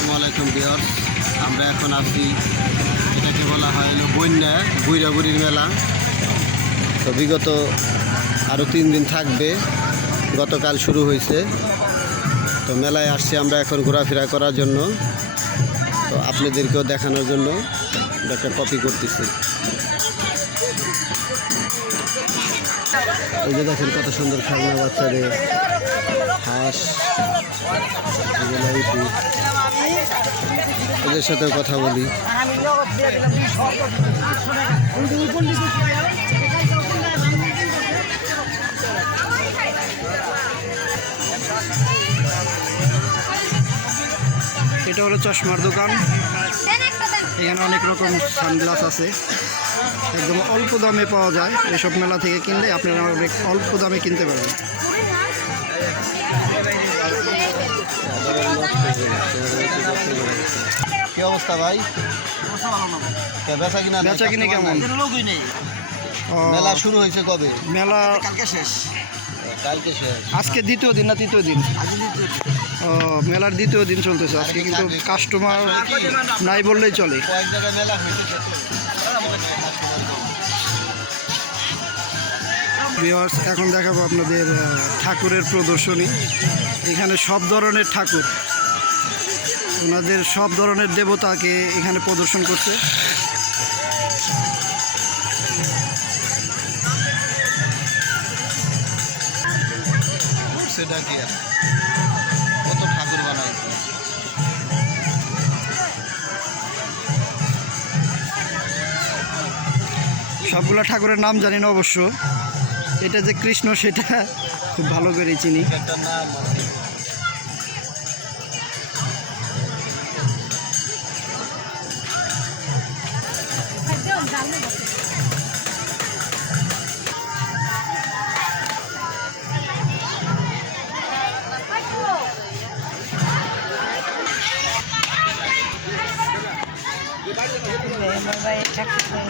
আসসালামু আলাইকুম ভিউয়ার্স, আমরা এখন আছি, এটাকে বলা হয় বন্যা বুড়াবুড়ির মেলা। তো বিগত আরও 3 দিন থাকবে, গতকাল শুরু হয়েছে। তো মেলায় আসছি আমরা এখন ঘোরাফেরা করার জন্য, তো আপনাদেরকেও দেখানোর জন্য একটা কপি করতেছি। এই যে দেখেন কত সুন্দর খেলনা বাচ্চাদের, হাঁস, এদের সাথে কথা বলি। এটা হলো চশমার দোকান। এখানে অনেক রকম সানগ্লাস আছে, একদম অল্প দামে পাওয়া যায়। এসব মেলা থেকে কিনলে আপনারা অনেক অল্প দামে কিনতে পারবেন। কি অবস্থা ভাই? বেচা কিনে কেমন? মেলা শুরু হয়েছে কবে? মেলা কালকে শেষ। আজকে দ্বিতীয় দিন না তৃতীয় দিন? মেলার দ্বিতীয় দিন চলতেছে আজকে, কিন্তু কাস্টমার নাই বললেই চলে। ভিউয়ার্স, এখন দেখাবো আপনাদের ঠাকুরের প্রদর্শনী। এখানে সব ধরনের ঠাকুর, ওনাদের সব ধরনের দেবতাকে এখানে প্রদর্শন করছে। সেটা কি আর কত ঠাকুর বানাইছে। সবগুলো ঠাকুরের নাম জানি না অবশ্য, এটা যে কৃষ্ণ সেটা খুব ভালো করে চিনি।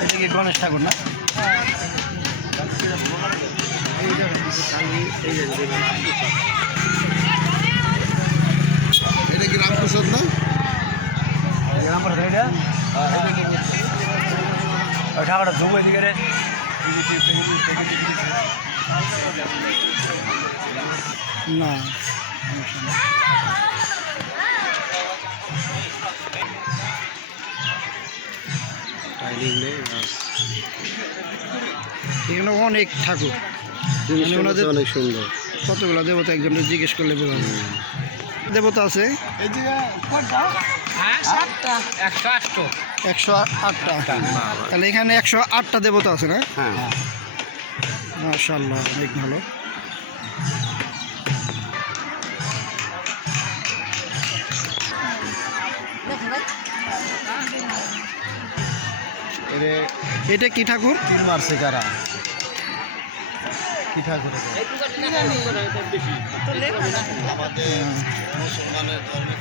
এটা কি গণেশ ঠাকুর না? এটা কি রামপ্রসাদ না? ঠাকুরটা ধুবো এদিকে রে। না, এখানে অনেক ঠাকুর, অনেক সুন্দর। কতগুলো দেবতা একজনকে জিজ্ঞেস করলে বোঝা যাবে। দেবতা আছে 108টা। তাহলে এখানে 108টা দেবতা আছে না? হ্যাঁ, মাশাআল্লাহ, অনেক ভালো। এটা কি ঠাকুর? 3 মার্চে কারা কি ঠাকুর? আমাদের মুসলমানের ধর্মে